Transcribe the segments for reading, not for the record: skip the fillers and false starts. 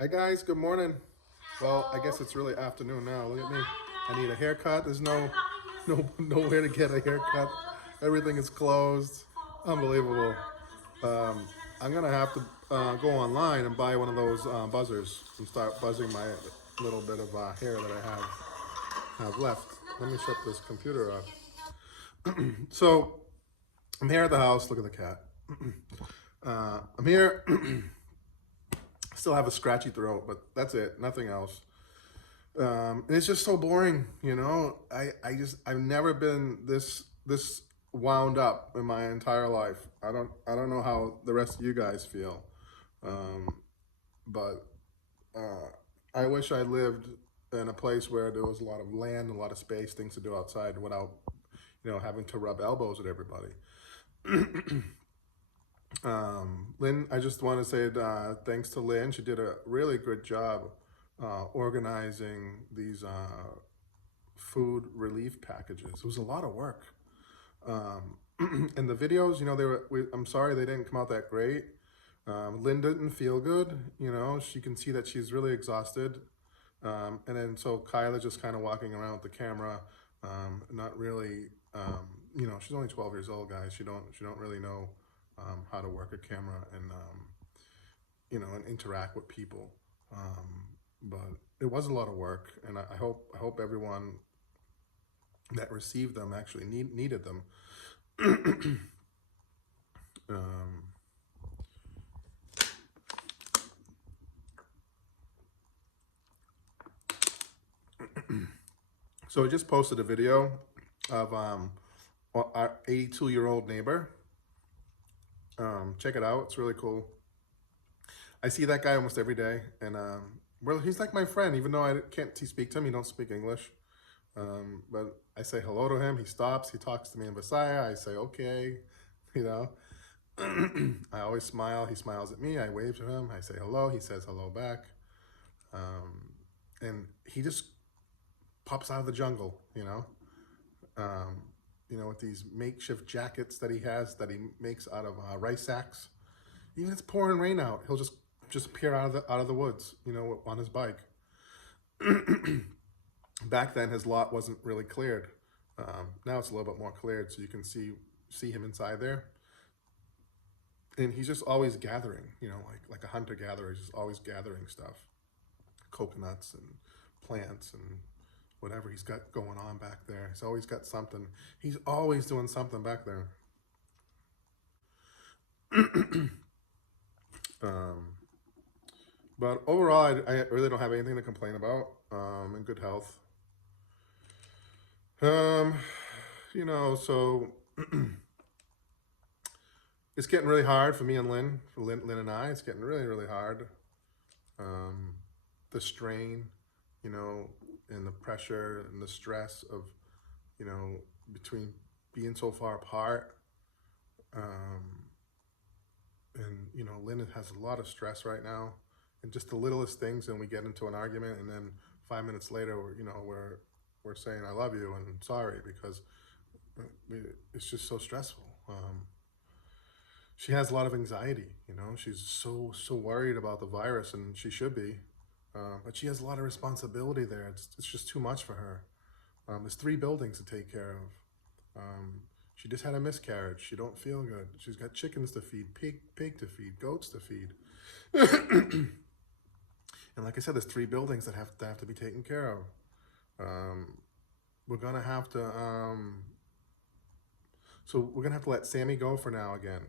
Hi guys, good morning. Well, I guess it's really afternoon now. Look at me. I need a haircut. There's nowhere to get a haircut. Everything is closed. Unbelievable. Um, I'm gonna have to go online and buy one of those buzzers and start buzzing my little bit of hair that I have left. Let me shut this computer off. So I'm here at the house. Look at the cat. I'm here. Still have a scratchy throat, but that's it. Nothing else. And it's just so boring, you know. I've never been this wound up in my entire life. I don't know how the rest of you guys feel, um, but I wish I lived in a place where there was a lot of land, a lot of space, things to do outside without, having to rub elbows with everybody. Lynn, I just want to say thanks to Lynn. She did a really good job organizing these food relief packages. It was a lot of work. And the videos, I'm sorry they didn't come out that great. Lynn didn't feel good. She can see that she's really exhausted. And then so Kyla just kind of walking around with the camera, not really, she's only 12 years old, guys. She don't really know how to work a camera and and interact with people. But it was a lot of work, and I hope everyone that received them actually needed them. um, so I just posted a video of our 82-year-old neighbor. Check it out; it's really cool. I see that guy almost every day, and well, he's like my friend, even though I can't speak to him. He don't speak English, but I say hello to him. He stops. He talks to me in Visaya. I say okay, you know. I always smile. He smiles at me. I wave to him. I say hello. He says hello back, and he just pops out of the jungle, with these makeshift jackets that he has that he makes out of rice sacks. Even if it's pouring rain out, he'll just appear out of the woods, on his bike. Back then, his lot wasn't really cleared. Now it's a little bit more cleared, so you can see him inside there. And he's just always gathering, like a hunter gatherer. He's just always gathering stuff, coconuts and plants and whatever he's got going on back there. He's always got something. He's always doing something back there. But overall, I really don't have anything to complain about. In good health. Um, so it's getting really hard for me and Lynn, for Lynn and I. It's getting really, really hard. The strain, and the pressure and the stress of, between being so far apart. And Lynn has a lot of stress right now, and just the littlest things, and we get into an argument, and then 5 minutes later, we're saying I love you and sorry because it's just so stressful. She has a lot of anxiety. She's so worried about the virus, and she should be. But she has a lot of responsibility there. It's just too much for her. There's 3 buildings to take care of. She just had a miscarriage. She don't feel good. She's got chickens to feed, pig to feed, goats to feed. And like I said, there's 3 buildings that have to be taken care of. We're gonna have to. So we're gonna have to let Sammy go for now again.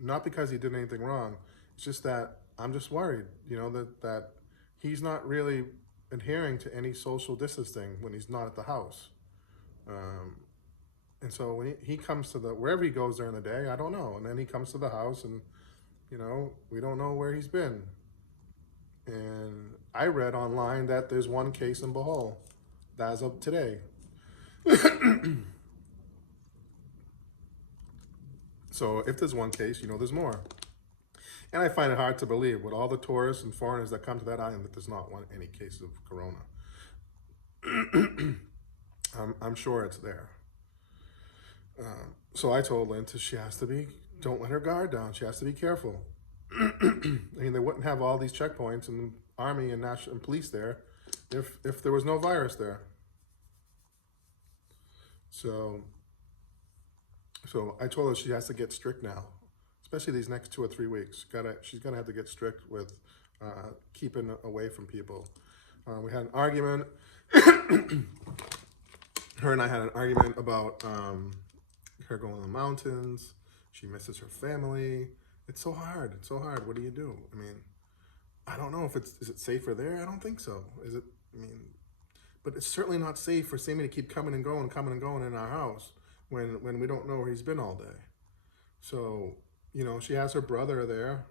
Not because he did anything wrong. It's just that I'm just worried. That he's not really adhering to any social distancing when he's not at the house. And so when he comes to wherever he goes during the day, I don't know. And then he comes to the house and, we don't know where he's been. And I read online that there's 1 case in Bohol as of today. So if there's 1 case, there's more. And I find it hard to believe with all the tourists and foreigners that come to that island that there's not any cases of corona. I'm sure it's there. So I told Lynn she has to don't let her guard down. She has to be careful. I mean, they wouldn't have all these checkpoints and army and national and police there if there was no virus there. So I told her she has to get strict now, especially these next 2 or 3 weeks. She's gonna have to get strict with keeping away from people. We had an argument. Her and I had an argument about her going to the mountains. She misses her family. It's so hard. It's so hard. What do you do? I mean, I don't know if is it safer there? I don't think so. Is it? I mean, but it's certainly not safe for Sammy to keep coming and going in our house when we don't know where he's been all day. So, you know, she has her brother there.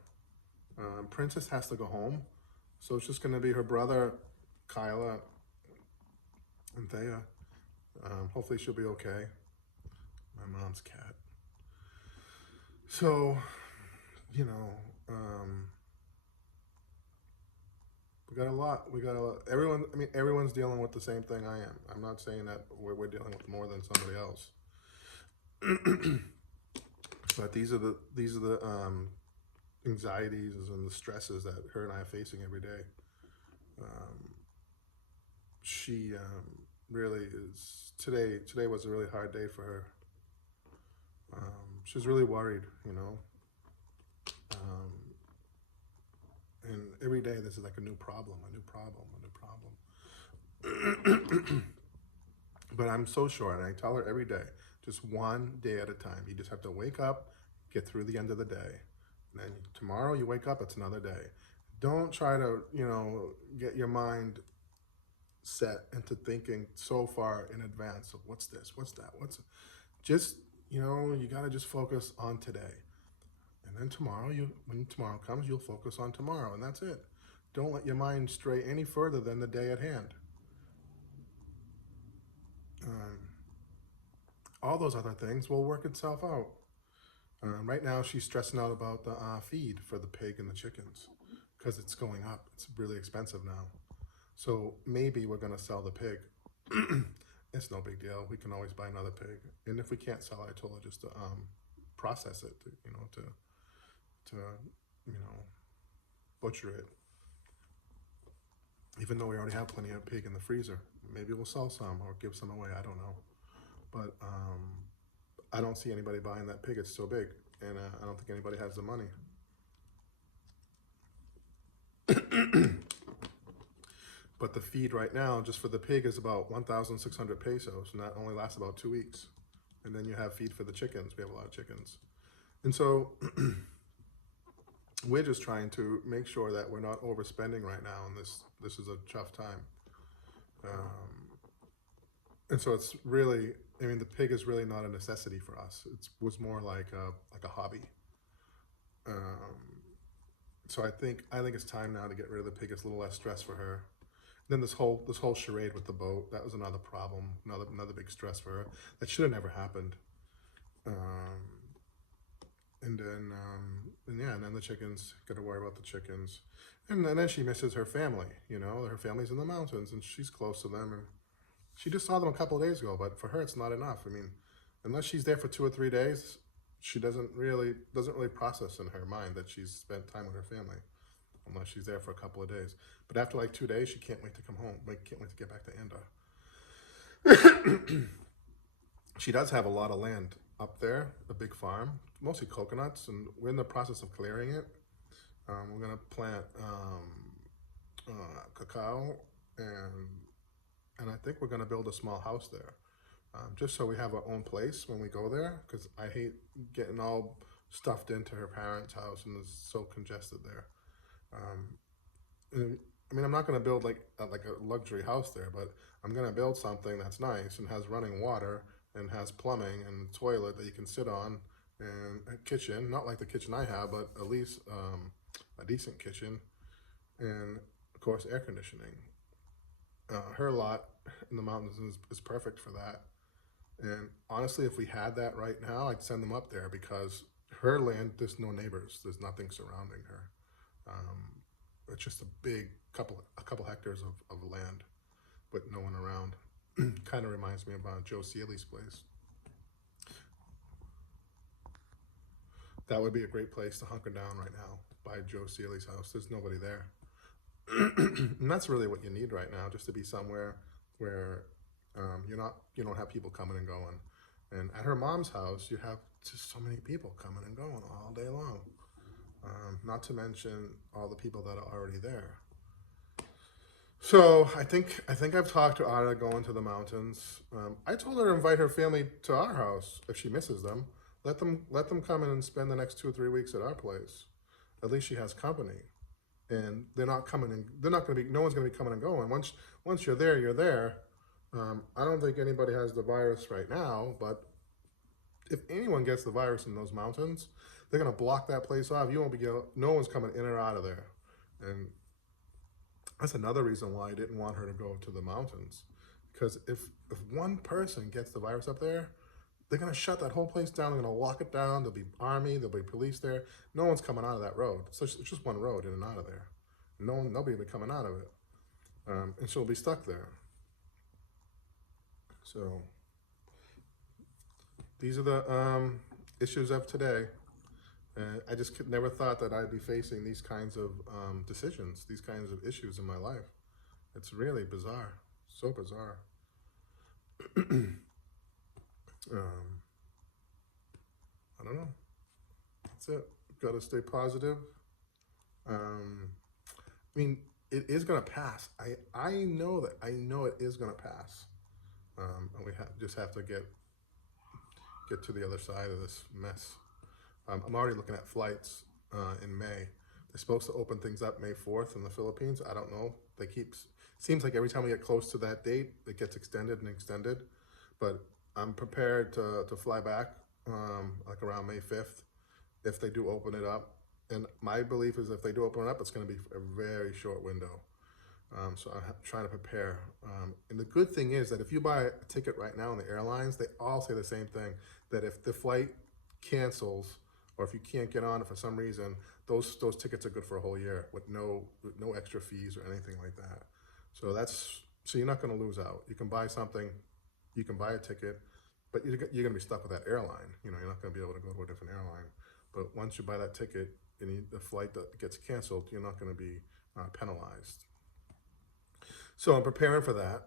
Princess has to go home. So it's just going to be her brother, Kyla, and Thea. Hopefully she'll be okay. My mom's cat. So, you know, we got a lot. Everyone, I mean, everyone's dealing with the same thing I am. I'm not saying that we're dealing with more than somebody else. But these are the anxieties and the stresses that her and I are facing every day. She really is, today was a really hard day for her. She's really worried, you know. And every day this is like a new problem. But I'm so sure, and I tell her every day, just one day at a time. You just have to wake up, get through the end of the day. And then tomorrow you wake up, it's another day. Don't try to, you know, get your mind set into thinking so far in advance of what's this, what's that, just, you know, you got to just focus on today. And then tomorrow, when tomorrow comes, you'll focus on tomorrow, and that's it. Don't let your mind stray any further than the day at hand. All those other things will work itself out. Right now, she's stressing out about the feed for the pig and the chickens because it's going up. It's really expensive now. So maybe we're going to sell the pig. It's no big deal. We can always buy another pig. And if we can't sell it, I told her just to process it, to butcher it. Even though we already have plenty of pig in the freezer. Maybe we'll sell some or give some away. I don't know. But I don't see anybody buying that pig. It's so big. And I don't think anybody has the money. But the feed right now, just for the pig, is about 1,600 pesos, and that only lasts about 2 weeks. And then you have feed for the chickens. We have a lot of chickens. And so we're just trying to make sure that we're not overspending right now, and this is a tough time. And so it's really, I mean, the pig is really not a necessity for us. It was more like a hobby. So I think it's time now to get rid of the pig. It's a little less stress for her. Then this whole charade with the boat, that was another problem, another big stress for her. That should have never happened. And then the chickens, got to worry about the chickens. And then she misses her family, you know, her family's in the mountains and she's close to them. And she just saw them a couple of days ago, but for her, it's not enough. I mean, unless she's there for 2 or 3 days, she doesn't really process in her mind that she's spent time with her family, unless she's there for a couple of days. But after like 2 days, she can't wait to come home. Can't wait to get back to Anda. She does have a lot of land up there, a big farm, mostly coconuts, and we're in the process of clearing it. We're gonna plant cacao, and I think we're gonna build a small house there, just so we have our own place when we go there, because I hate getting all stuffed into her parents' house and it's so congested there. I mean, I'm not gonna build like a luxury house there, but I'm gonna build something that's nice and has running water and has plumbing and a toilet that you can sit on, and a kitchen, not like the kitchen I have, but at least a decent kitchen, and of course air conditioning. Her lot in the mountains is perfect for that. And honestly, if we had that right now, I'd send them up there, because her land, there's no neighbors, there's nothing surrounding her. It's just a couple hectares of land, but no one around. Kind of reminds me of Joe Seeley's place. That would be a great place to hunker down right now. by Joe Seeley's house. There's nobody there. And that's really what you need right now, just to be somewhere where you don't have people coming and going. And at her mom's house, you have just so many people coming and going all day long. Not to mention all the people that are already there. So I think I've talked to Ada going to the mountains. I told her to invite her family to our house if she misses them. Let them come in and spend the next 2 or 3 weeks at our place. At least she has company, and they're not coming and they're not going to be. No one's going to be coming and going. Once you're there, you're there. I don't think anybody has the virus right now, but if anyone gets the virus in those mountains, they're going to block that place off. You won't be no one's coming in or out of there, and that's another reason why I didn't want her to go to the mountains, because if one person gets the virus up there, they're going to shut that whole place down. They're going to lock it down. There'll be army. There'll be police there. No one's coming out of that road. So it's just one road in and out of there. Nobody will be coming out of it, and she'll be stuck there. So these are the issues of today. I just never thought that I'd be facing these kinds of decisions, these kinds of issues in my life. It's really bizarre, so bizarre. I don't know. That's it. Got to stay positive. I mean, it is going to pass. I know that. I know it is going to pass. And we just have to get to the other side of this mess. I'm already looking at flights in May. They're supposed to open things up May 4th in the Philippines. I don't know. Seems like every time we get close to that date, it gets extended and extended. But I'm prepared to fly back like around May 5th if they do open it up. And my belief is if they do open it up, it's going to be a very short window. So I'm trying to prepare. And the good thing is that if you buy a ticket right now in the airlines, they all say the same thing, that if the flight cancels or if you can't get on it for some reason, those tickets are good for a whole year with no extra fees or anything like that. So you're not going to lose out. You can buy something, you can buy a ticket, but you're going to be stuck with that airline. You're not going to be able to go to a different airline. But once you buy that ticket and the flight that gets canceled, you're not going to be penalized. So I'm preparing for that.